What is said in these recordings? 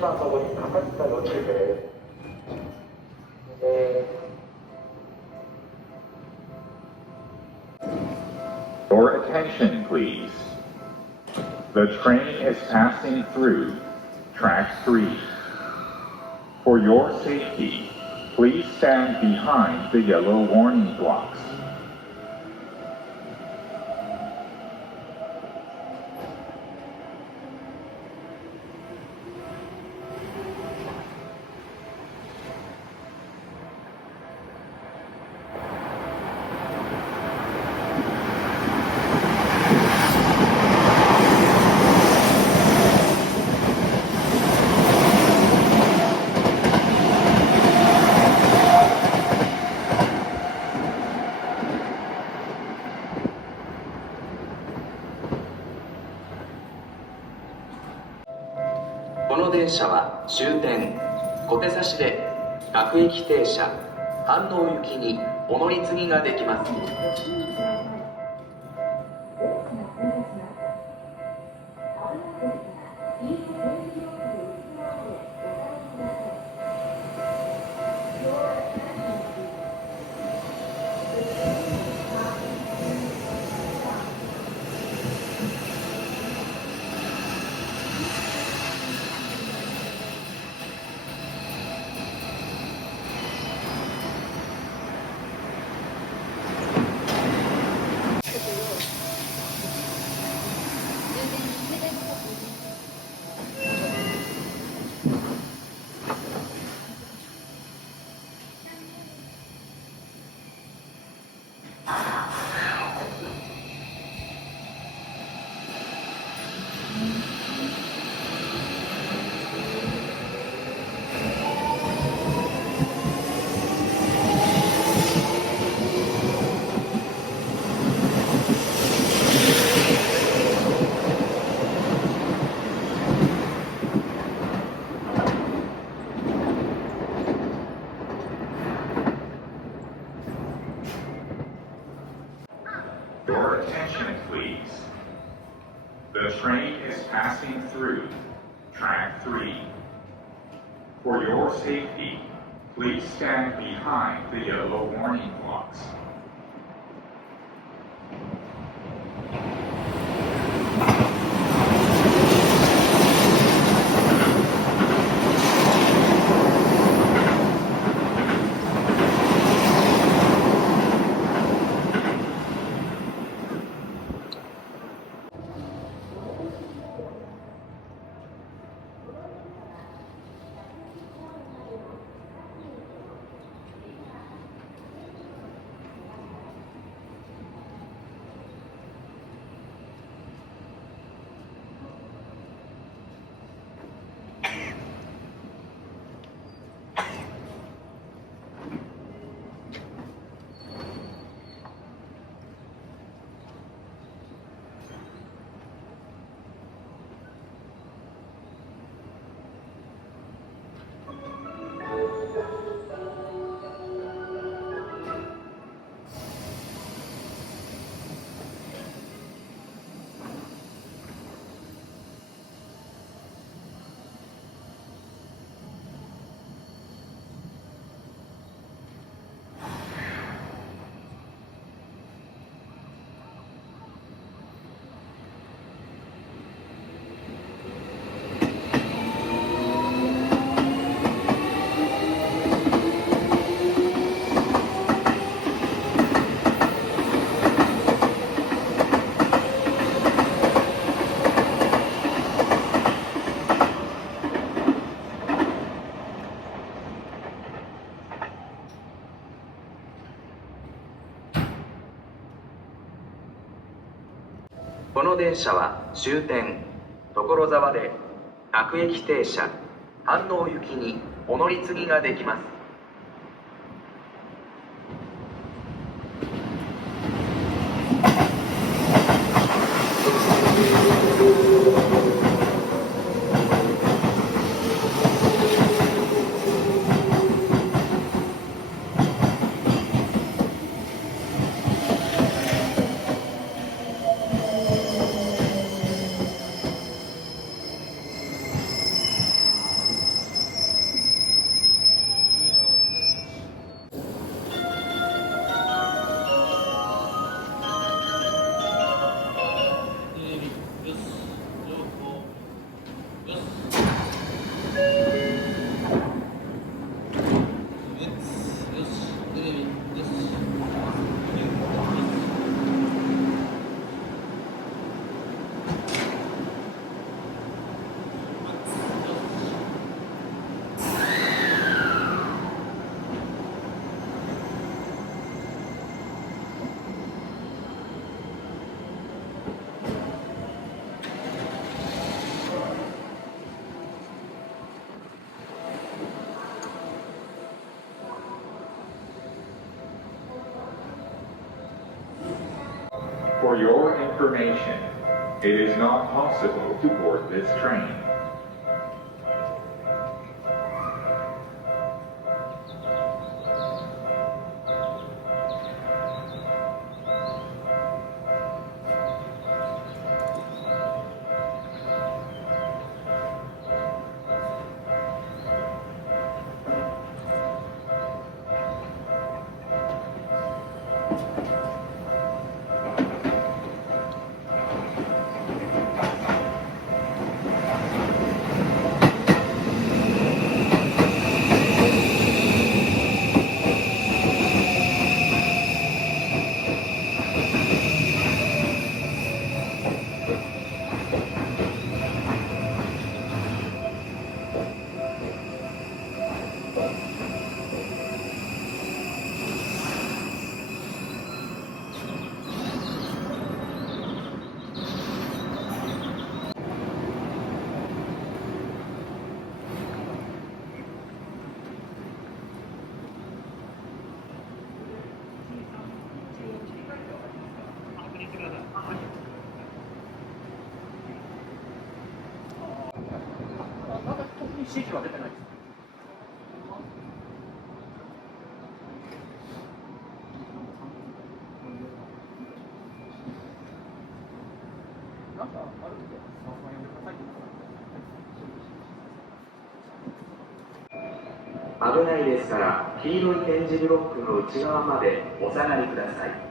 1번 부분이 바깥과 노출을 Your attention, please. The train is passing through track 3. For your safety, please stand behind the yellow warning blocks.この電車は終点小手差しで各駅停車飯能行きにお乗り継ぎができます。Your attention, please. The train is passing through track 3. For your safety, please stand behind the yellow warning blocks. この電車は終点所沢で各駅停車飯能行きにお乗り継ぎができます。For your information, it is not possible to board this train.危ないですから黄色い点字ブロックの内側までお下がりください。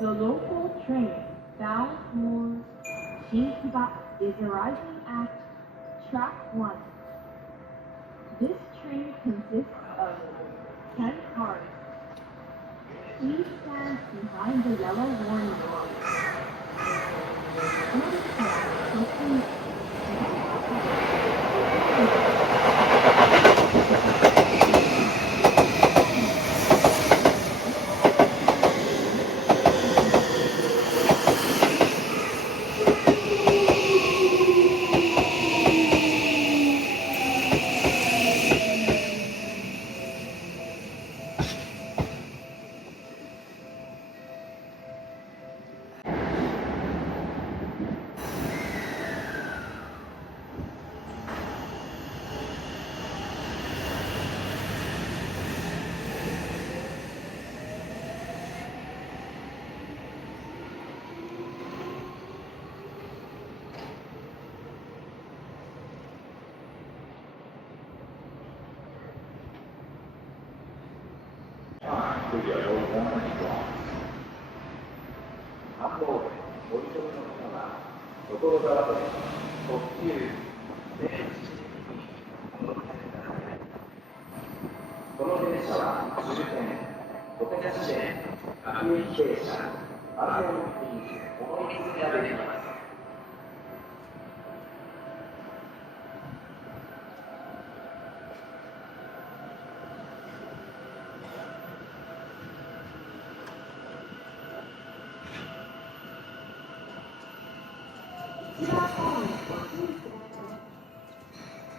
The local train bound towards Shinkiba is arriving at track 1. This train consists of 10 cars. Please stand behind the yellow warning light. the yellow warning blocks. 反方面、ご利用の方は、所沢で特急0この電車は終点、小手出しで各駅停車、安全にお乗り継ぎができます。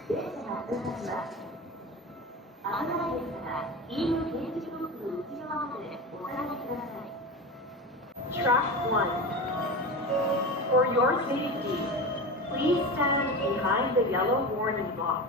電車が通過します。危ないですが、黄色い電磁ブロックの内側までお下がりください。Track 1. For your safety, please stand behind the yellow warning blocks.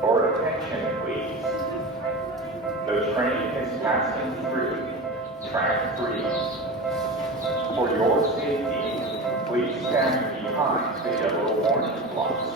For attention, please. The train is passing through track 3. For your safety, please stand behind the yellow warning blocks.